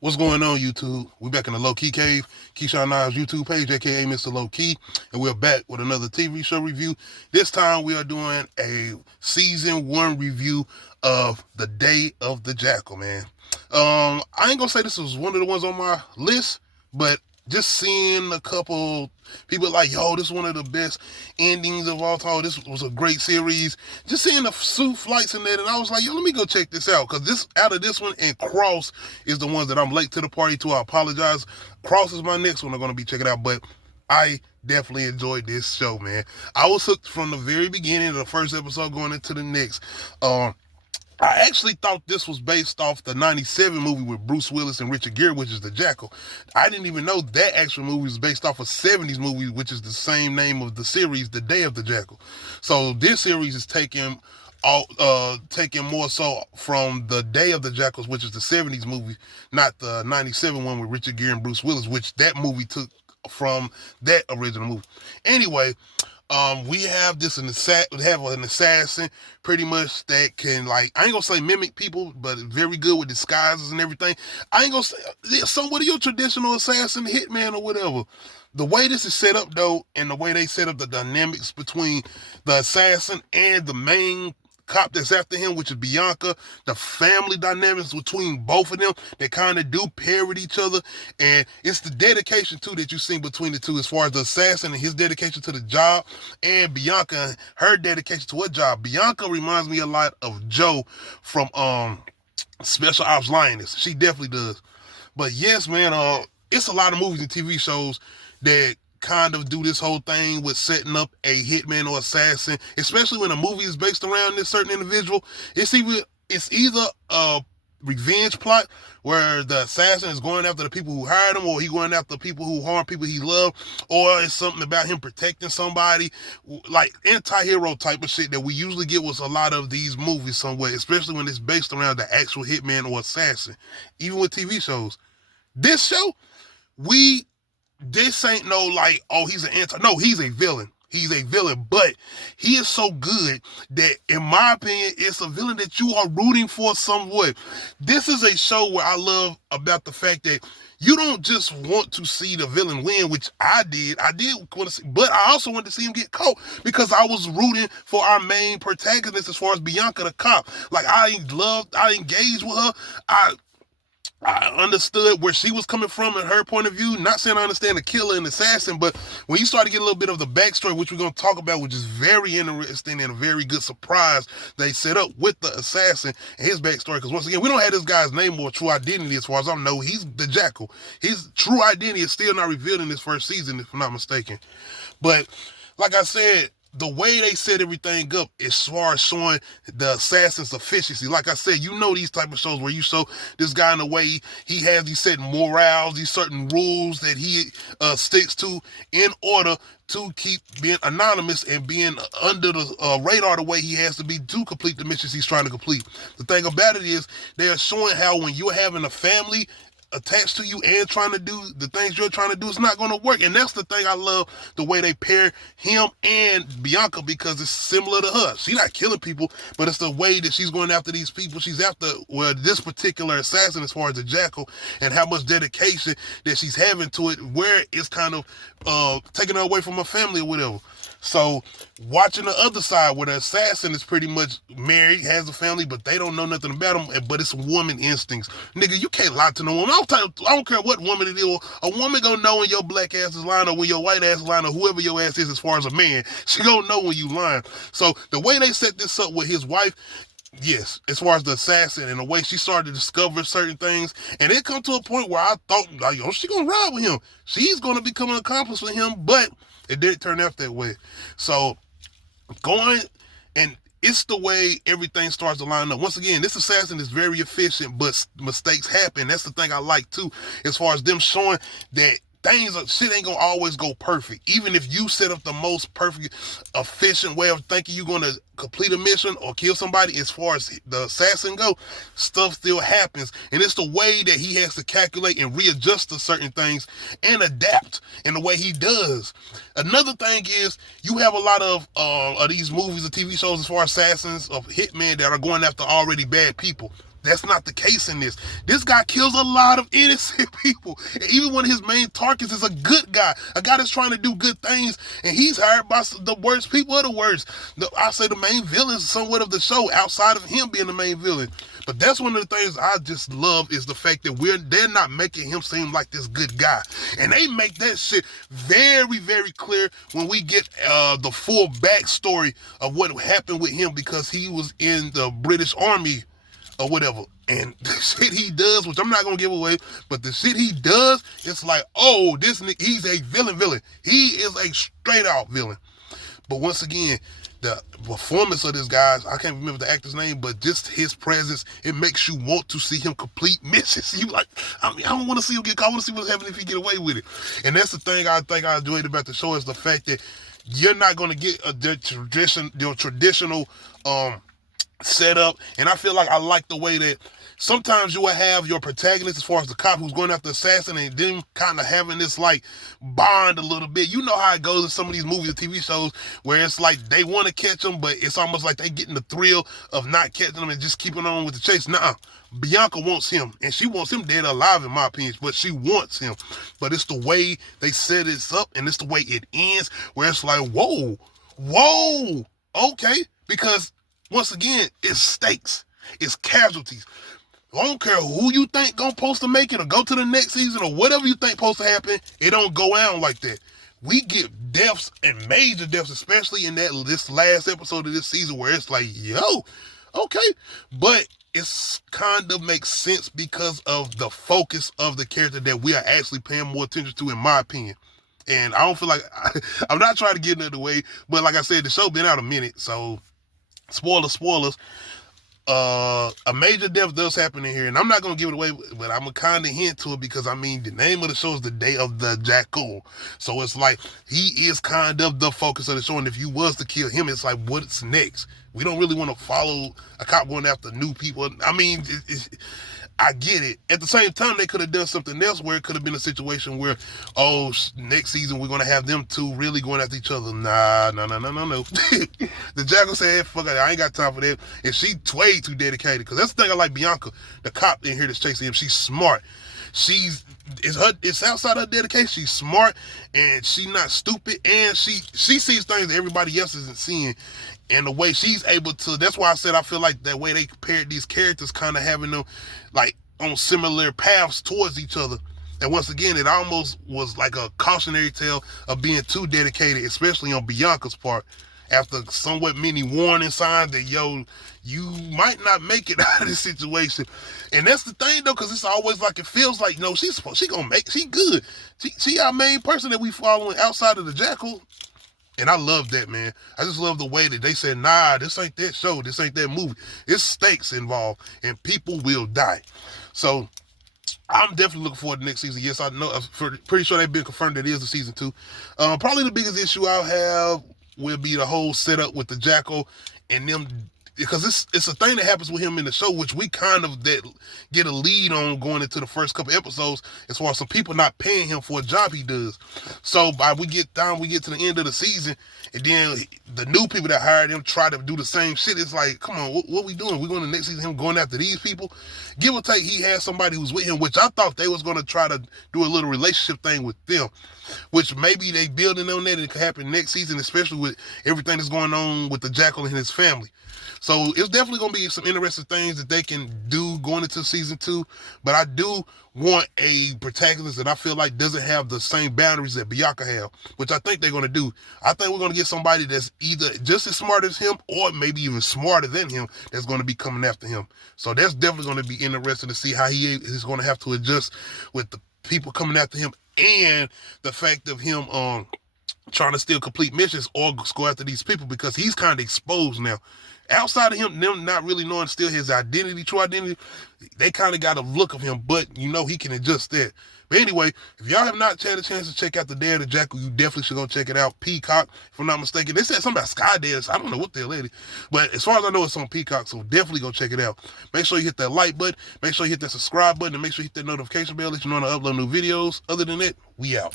What's going on, YouTube? We're back in the Low Key Cave, Keyshawn Niles YouTube page, aka Mr. Low Key, and we're back with another TV show review. This time we are doing a season 1 review of The Day of the Jackal, man. I ain't gonna say this was one of the ones on my list, but just seeing a couple people like, yo, this is one of the best endings of all time. This was a great series. Just seeing the Sue flights in there, and I was like, yo, let me go check this out. Because this, out of this one and Cross is the ones that I'm late to the party to. I apologize. Cross is my next one I'm going to be checking out, but I definitely enjoyed this show, man. I was hooked from the very beginning of the first episode going into the next. I actually thought this was based off the 97 movie with Bruce Willis and Richard Gere, which is The Jackal. I didn't even know that actual movie was based off a 70s movie, which is the same name of the series, The Day of the Jackal. So this series is taking more so from The Day of the Jackals, which is the 70s movie, not the 97 one with Richard Gere and Bruce Willis, which that movie took from that original movie. Anyway, we have an assassin pretty much that can, like, I ain't gonna say mimic people, but very good with disguises and everything. I ain't gonna say somewhat of your traditional assassin, hitman or whatever. The way this is set up though, and the way they set up the dynamics between the assassin and the main cop that's after him, which is Bianca, the family dynamics between both of them, they kind of do pair with each other, and it's the dedication too that you see between the two, as far as the assassin and his dedication to the job, and Bianca and her dedication to her job. Bianca reminds me a lot of Joe from Special Ops Lioness. She definitely does. But yes, man, it's a lot of movies and TV shows that kind of do this whole thing with setting up a hitman or assassin, especially when a movie is based around this certain individual. It's either a revenge plot where the assassin is going after the people who hired him, or he going after the people who harm people he loved, or it's something about him protecting somebody, like anti-hero type of shit that we usually get with a lot of these movies somewhere, especially when it's based around the actual hitman or assassin. Even with TV shows, this show, we this ain't no like, oh, he's an anti. No, he's a villain. He's a villain, but he is so good that, in my opinion, it's a villain that you are rooting for somewhat. This is a show where I love about the fact that you don't just want to see the villain win, which I did. I did want to see, but I also wanted to see him get caught because I was rooting for our main protagonist as far as Bianca the cop. Like, I engaged with her. I understood where she was coming from and her point of view. Not saying I understand the killer and assassin, but when you start to get a little bit of the backstory, which we're going to talk about, which is very interesting and a very good surprise they set up with the assassin and his backstory. Because once again, we don't have this guy's name or true identity as far as I know. He's the Jackal. His true identity is still not revealed in this first season, if I'm not mistaken. But like I said, the way they set everything up as far as showing the assassin's efficiency. Like I said, you know these type of shows where you show this guy in a way he has these certain morals, these certain rules that he sticks to in order to keep being anonymous and being under the radar the way he has to be to complete the missions he's trying to complete. The thing about it is they are showing how when you're having a family attached to you and trying to do the things you're trying to do, it's not going to work. And that's the thing I love, the way they pair him and Bianca, because it's similar to her. She's not killing people, but it's the way that she's going after these people. She's after, well, this particular assassin as far as the Jackal, and how much dedication that she's having to it, where it's kind of taking her away from her family or whatever. So watching the other side where the assassin is pretty much married, has a family, but they don't know nothing about him, but it's woman instincts. Nigga, you can't lie to no woman. I don't care what woman it is. A woman gonna know when your black ass is lying or when your white ass is lying or whoever your ass is as far as a man. She gonna know when you lying. So the way they set this up with his wife, yes, as far as the assassin and the way she started to discover certain things, and it come to a point where I thought, like, oh, she gonna ride with him. She's gonna become an accomplice with him, but it didn't turn out that way. So going, and it's the way everything starts to line up. Once again, this assassin is very efficient, but mistakes happen. That's the thing I like too, as far as them showing that shit ain't gonna always go perfect. Even if you set up the most perfect, efficient way of thinking you're gonna complete a mission or kill somebody, as far as the assassin go, stuff still happens. And it's the way that he has to calculate and readjust to certain things and adapt in the way he does. Another thing is, you have a lot of these movies and TV shows as far as assassins of hitmen that are going after already bad people. That's not the case in this. This guy kills a lot of innocent people. And even one of his main targets is a good guy, a guy that's trying to do good things, and he's hired by the worst people of the worst. I say the main villain is somewhat of the show outside of him being the main villain. But that's one of the things I just love is the fact that they're not making him seem like this good guy. And they make that shit very, very clear when we get the full backstory of what happened with him because he was in the British Army or whatever. And the shit he does, which I'm not going to give away, but the shit he does, it's like, oh, he's a villain. He is a straight out villain. But once again, the performance of this guy, I can't remember the actor's name, but just his presence, it makes you want to see him complete missions. You like, I don't want to see him get caught. I want to see what's happening if he get away with it. And that's the thing I think I enjoyed about the show is the fact that you're not going to get the traditional setup. And I feel like I like the way that sometimes you will have your protagonist as far as the cop who's going after assassinate and them kind of having this like bond a little bit. You know how it goes in some of these movies and TV shows where it's like they want to catch them, but it's almost like they getting the thrill of not catching them and just keeping on with the chase. Nuh-uh. Bianca wants him, and she wants him dead or alive in my opinion, but she wants him. But it's the way they set this up and it's the way it ends where it's like, whoa, okay. Because once again, it's stakes, it's casualties. I don't care who you think gonna supposed to make it or go to the next season or whatever you think supposed to happen, it don't go out like that. We get deaths and major deaths, especially in this last episode of this season where it's like, yo, okay. But it's kind of makes sense because of the focus of the character that we are actually paying more attention to, in my opinion. And I don't feel like, I'm not trying to get in the way, but like I said, the show been out a minute, so spoilers. A major death does happen in here, and I'm not going to give it away, but I'm going to kind of hint to it because, I mean, the name of the show is The Day of the Jackal. So it's like, he is kind of the focus of the show, and if you was to kill him, it's like, what's next? We don't really want to follow a cop going after new people. I mean, I get it. At the same time, they could have done something else where it could have been a situation where, oh, next season we're going to have them two really going after each other. No. The Jackal said, fuck it, I ain't got time for that. And she way too dedicated. Because that's the thing I like Bianca, the cop in here that's chasing him. She's smart. It's outside her dedication. She's smart and she's not stupid. And she sees things that everybody else isn't seeing. And the way she's able to, that's why I said I feel like that way they paired these characters kind of having them like on similar paths towards each other. And once again, it almost was like a cautionary tale of being too dedicated, especially on Bianca's part, after somewhat many warning signs that, yo, you might not make it out of this situation. And that's the thing though, because it's always like, it feels like, no, she good. She our main person that we following outside of the Jackal. And I love that, man. I just love the way that they said, nah, this ain't that show. This ain't that movie. It's stakes involved and people will die. So I'm definitely looking forward to next season. Yes, I know. I'm pretty sure they've been confirmed that it is the season 2. Probably the biggest issue I'll have will be the whole setup with the Jackal and them, because it's a thing that happens with him in the show, which we kind of get a lead on going into the first couple episodes, as far as some people not paying him for a job he does. So by we get to the end of the season, and then the new people that hired him try to do the same shit. It's like, come on, what we doing? We're going to next season him going after these people? Give or take, he has somebody who's with him, which I thought they was going to try to do a little relationship thing with them, which maybe they building on that and it could happen next season, especially with everything that's going on with the Jackal and his family. So it's definitely going to be some interesting things that they can do going into season 2. But I do want a protagonist that I feel like doesn't have the same boundaries that Bianca have, which I think they're going to do. I think we're going to get somebody that's either just as smart as him or maybe even smarter than him that's going to be coming after him. So that's definitely going to be interesting to see how he is going to have to adjust with the people coming after him and the fact of him trying to still complete missions or go after these people, because he's kind of exposed now. Outside of him, them not really knowing still his identity, true identity, they kind of got a look of him, but you know he can adjust that. But anyway, if y'all have not had a chance to check out The Day of the Jackal, you definitely should go check it out. Peacock, if I'm not mistaken. They said something about Skydance. I don't know what the hell it is. But as far as I know, it's on Peacock, so definitely go check it out. Make sure you hit that like button. Make sure you hit that subscribe button. And make sure you hit that notification bell, let you know when I upload new videos. Other than that, we out.